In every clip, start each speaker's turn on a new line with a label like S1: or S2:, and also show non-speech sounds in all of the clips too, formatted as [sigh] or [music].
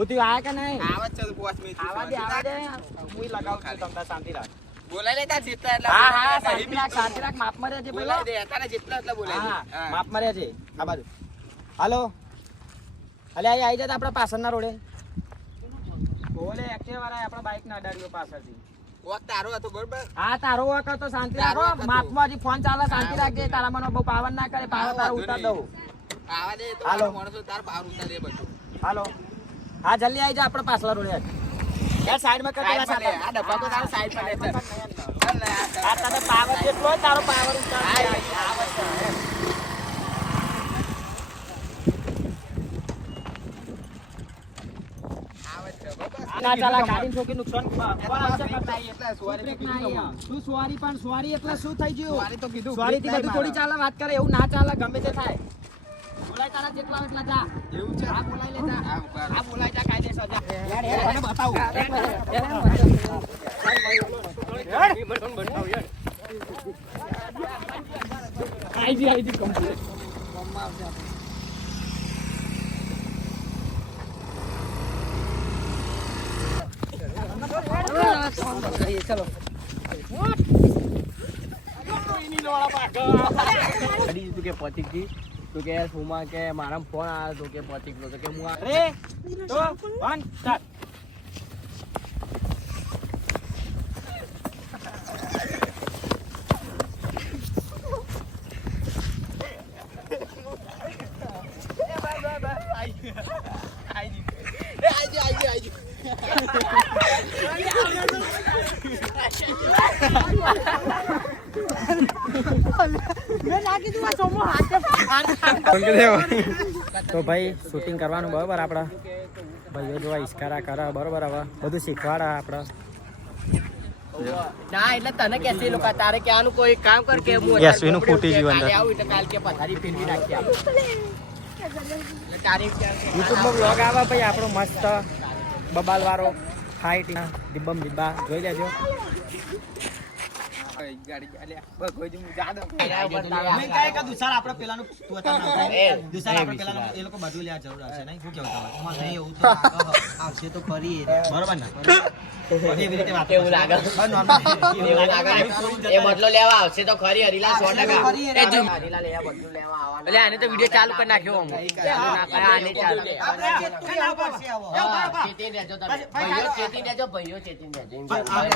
S1: ઉધી આયા કે નહીં?
S2: આવત છે તો પાંચ મિનિટ
S1: આવા દે આવા દે. હું લગાવું છું તમને શાંતિ રાખ.
S2: બોલાય લેતા જેટલા એટલા
S1: હા હા શાંતિ રાખ શાંતિ રાખ. માપમાં રહેજે છે
S2: બોલાય દે તારે જેટલા એટલા બોલાય દે.
S1: હા.
S2: હા.
S1: માપમાં છે આ બાજુ. હાલો. અલે અહીં આવી જતા આપણા પાછળના રોડે. બોલે એક્ટિવા વાળા આપણા બાઈક ના અડાડ્યો પાછળથી.
S2: કોક તારો હતો બરોબર?
S1: હા તારો તો શાંતિ રાખો. માપમાં હજી ફોન ચાલે શાંતિ રાખજે. તારા મને બહુ પાવર ના કરે પાવર તારો ઉતાર દઉં.
S2: આવા દે તો માણસો તાર પાર ઉતાર દે બધું.
S1: હાલો. હા જલ્દી આવી જા આપણે પાછલા રોડે યાર સાઈડમાં કર પેલા
S2: સાઈડ. આ ડબ્બા તો તારા સાઈડ પર લે છે. ચાલ આ
S1: તને પાવર કેટલો તારો પાવર ઉતાર
S2: એટલે સોરી
S1: પણ સોરી એટલે શું થઈ ગયું?
S2: સોરી તો કીધું,
S1: સોરી થી બધું થોડી ચાલે વાત કરે એવું ના ચાલે ગમે તે થાય. બોલાય તારા જેટલા એટલા જા.
S2: એવું છે?
S1: હા બોલાય લે જા.
S2: હા
S1: બોલાય જા કાયદેસર જા. હેડ હેડ મને બતાવું. આઈડી આઈડી કમ્પ્લીટ ચલો.
S3: કદી તું કે પ્રતિકજી તું કે સુમા કે મારા ફોન આવ્યો તો કે પ્રતિક નો તો કે હું
S1: અરે તો વન સ્ટાર્ટ તો ભાઈ શૂટિંગ કરવાનું બરોબર આપણા. ભાઈઓ જોવા ઇસ્કારા કરે બરોબર હવે. બધું શીખવાડે આપણે.
S3: ના એટલે તને કે છે લોકો તારે કહેવાનું કોઈ કામ કર કે હું
S1: યશવી નું ફૂટી ગયું
S3: આવું એટલે કાલ કે પથારી ફેરવી નાખી આપણે એટલે
S1: યુટ્યુબમાં બ્લોગ આવે ભાઈ આપણો મસ્ત બબાલ વાળો ફાઇટ ડિબ્બમ ડિબ્બા જોઈ લેજો. આવશે તો ખરી
S3: લેવા આવશે તો ખરી હરીલા સો ટકા. હરીલા લેવા બદલું લેવા એટલે આને તો વીડિયો ચાલુ કરી નાખ્યો હું ચાલુ આને ચાલુ ચેતીને રહેજો તમે. ભાઈઓ ચેતી દેજો ભાઈઓ ચેતી દેજો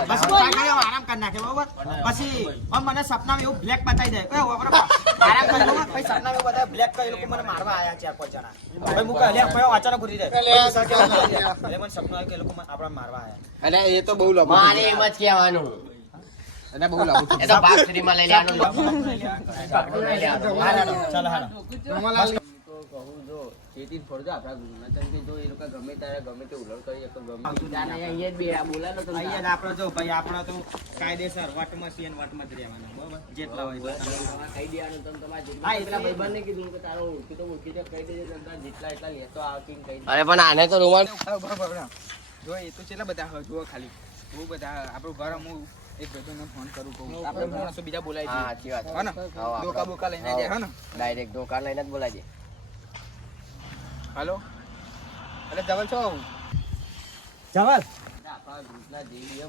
S1: બસ, આરામ કરી નાખે બરોબર? પછી આમ મને સપનામાં એવું બ્લેક બતાવી દે. કયો બરોબર આરામ કરી લો પછી સપનામાં એવું બતાવે બ્લેક કઈ લોકો મને મારવા આયા ચાર પાંચ જણા ભાઈ મુકા લે કયો અચાનક ઉઠી જાય? એટલે મને સપનું આવ્યું કે એ લોકો મને આપણા મારવા આયા.
S2: એટલે એ તો બહુ લાંબુ
S3: મારે એમ જ કહેવાનું.
S2: ગયું. બહુ લાંબુ થઈ
S3: એ તો ભાગ શ્રીમાં લઈ લેવાનો
S1: ચાલો હાલો
S3: તો કહું જો ચેતી ફરજો આપણા ગુરુના. કેમ કે જો એ લોકો ગમે ત્યારે ગમે તે ઉલટ કરી શકે, ગમે તે અહીંયા જ બે આ બોલા તો
S1: અહીંયા આપણો જો ભાઈ આપણો તો કાયદેસર વટમાં છીએ વટમાં જ રહેવાના બરોબર જેટલા હોય
S3: કહી દેવાનું તમે તમારા જેટલું.
S1: હા, એટલા
S3: પેલા
S1: તો-
S3: ભાઈબંધને કીધું કે તારો ઓળખી તો ઓળખી જાય કહી દેજે તમે જેટલા એટલા લેતો આવતી કહી અરે પણ આને તો
S2: રૂમાલ. જો એ તો કેટલા બધા હોય, જુઓ ખાલી બહુ બધા આપણું ઘર હું એક ભાઈબંધને ફોન કરું કહું. આપણે માણસો બીજા બોલાય
S3: હા
S2: છે
S3: સાચી વાત.
S2: હા ને? ધોકા બોકા લઈને જાય હા. ને?
S3: ડાયરેક્ટ ધોકા લઈને જ બોલાજે
S2: હાલો? અરે જવલ છો?
S1: જવલ
S3: આપણા ગ્રુપના જે બી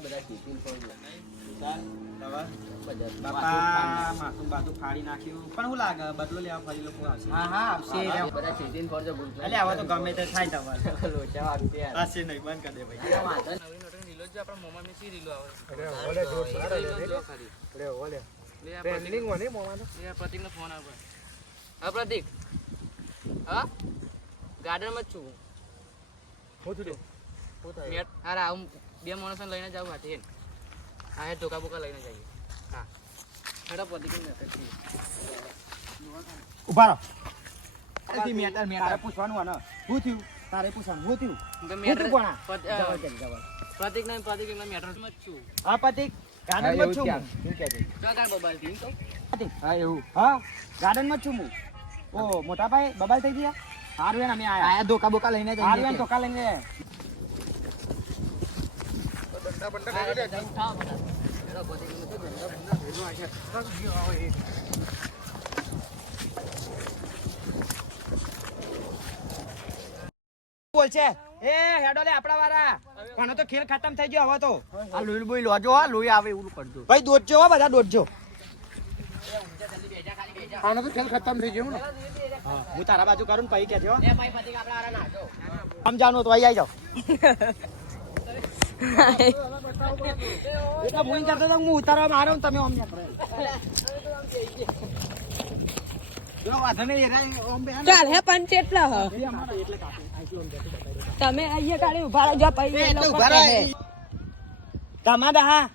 S3: [laughs] હા. હા? જ છું મેટ અરે આવું બે માણસને લઈને જાવ હાથે હા હે ઢોકા બોકા લઈને જઈએ. હા. હેડો પ્રતિક
S1: ઊભા રહો.
S2: Matter, matter.
S1: પૂછવાનું આને. શું થયું? તારે પૂછવાનું. શું થયું? મેટર કોણ જવા
S3: મેટર પ્રતિક નામ પ્રતિક એમના મેટરમાં માં છું
S1: હા પ્રતિક. ગાર્ડનમાં છું હું. શું કહે છે?
S3: કાકા બબાલથી તો?
S1: પ્રતિક.
S2: હા એવું.
S1: હા ગાર્ડનમાં છું હું. ઓ મોટા ભાઈ બબાલ થઈ ગયા? હારું એમ અમે આયા.
S2: આયા ધોકા બોકા લઈને જઈએ
S1: હારું એમ ધોકા લઈને
S3: ઉઠાવો બધા પ્રતિક એમને તો ધંધો
S1: બોલ છે. એ હેડો લે આપડા વાળા. આનો તો ખેલ ખતમ થઈ ગયો હવે તો.
S3: આ લોહી બોઈ લોજો હા લોહી આવે એવું કરજો.
S1: ભાઈ દોડજો હો બધા દોડજો.
S2: આનો તો ખેલ ખતમ થઈ ગયો ને.
S1: હું તારા બાજુ કરું ને પછી કહેજો સમજાનું તો અહીં આવી જાઓ એટલે હું કરતો તો હું ઉતારવા મારો તમે આમ ન્યા જો વાંધો નહીં, એરા બે ને.
S4: ચાલ હે પંચ એટલા હ.
S1: એટલે
S4: તમે અહીંયા ગાડી ઊભા રહેજો પછી એ લોકો કહે.
S1: તમારા હા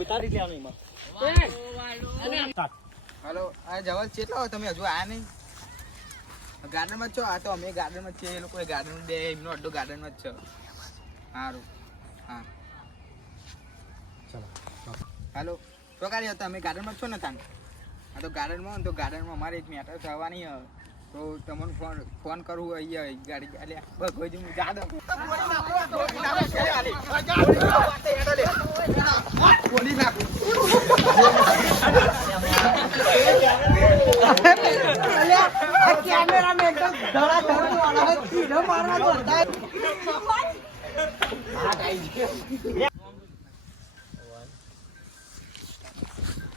S1: ઉતારી લેવાનું એમાં.
S2: હાલો આ જવાબ કેટલો તમે હજુ આયા નહીં? ગાર્ડનમાં છો? આ તો અમે ગાર્ડનમાં છીએ. એ લોકો ગાર્ડન બે એમનો અડ્ડો ગાર્ડનમાં જ છે. સારું હા. હાલો. તો કાલે હતા અમે ગાર્ડનમાં છો ને તાન? આ તો ગાર્ડનમાં તો ગાર્ડનમાં અમારે એક મેટર થવાની હે. તો તમને ફોન ફોન કરવું અહીંયા ગાડી એટલે બસ, કોઈ હું જા દઉં. બોલી નાખું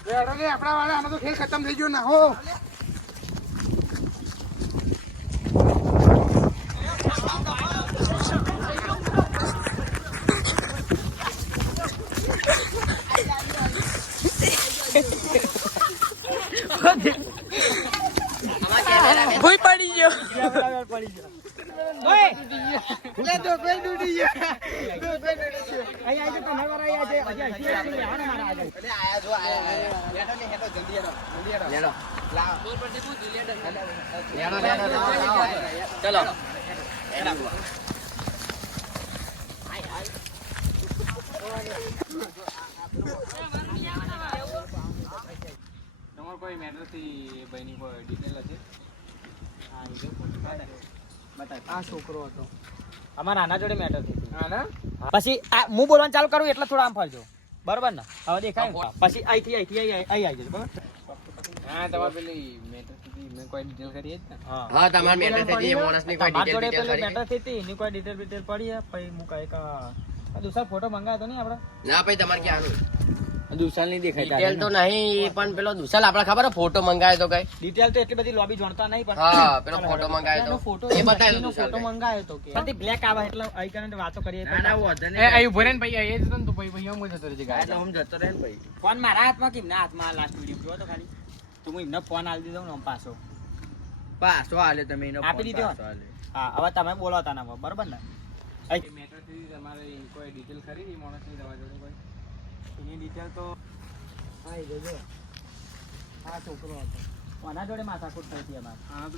S2: આપણા વાળા આનો તો ખેલ ખતમ થઈ ગયો ના, હો.
S4: ભૂઈ પડી ગયો.
S2: પડી ગયો.
S3: ચલો.
S2: તમારે કોઈ મેટરથી ભાઈની કોઈ ડિટેલ હશે? આ છોકરો હતો.
S1: અમારા આના જોડે મેટર થઈ
S2: હા
S1: પછી આ હું બોલવાનું ચાલુ કરું એટલે થોડા આમ ફરજો. બરોબર ને? હવે દેખાય પછી અહીંથી અહીંથી અહીં અહીં આવી જજો બરોબર?
S2: હા તમારે પેલી મેટરથી મેં કોઈ ડિટેલ કરી જ ને?
S1: હા.
S3: હા તમારે મેટર થઈ ગઈ માણસની કોઈ
S1: તમારા જોડે પેલી મેટર થઈ હતી એની કોઈ ડિટેલ બિટેલ પડી હે પછી હું કઈ કા દુસરા ફોટો મંગાવ્યો તો નહીં આપણે?
S3: ના ભાઈ તમારે ક્યાં
S1: દુસાલ નહીં
S3: ડિટેલ તો નહીં પણ પેલો દુસાલ આપડે ખબર ફોટો મંગાયો તો કઈ.
S1: ડિટેલ તો એટલી બધી લોબી જાણતા નહીં પણ
S3: હા પેલો ફોટો મંગાયો તો.
S1: ફોટો
S3: એ બતાવ્યો તો
S1: ફોટો મંગાવ્યો તો કે. પછી બ્લેક આવે એટલે આઈ કરીને વાતો કરીએ.
S2: એ અહીં ઊભો રહે ને ભાઈ એ જતો ને તો ભાઈ ભાઈ હું જતો રહી ગાય.
S3: એટલે હું જતો રહે ને ભાઈ.
S1: ફોન મારા હાથમાં કેમ ના હાથમાં લાસ્ટ વિડિયો જોયો તો ખાલી? તો હું એમને ફોન આલી દીધો ને આમ પાછો.
S3: પાછો આલે તમે એનો
S1: આપી દીધો? હા હવે તમે બોલો હતા ના બરોબર ને?
S2: મેટરથી તમારે કોઈ ડિટેલ ખરી? માણસની દવા જોડે કોઈ?
S1: એની ડિટેલ તો હા એ જોજો. આ છોકરો હતો. કોના જોડે માથાકૂટ થઈ હતી અમારે?
S2: હા તો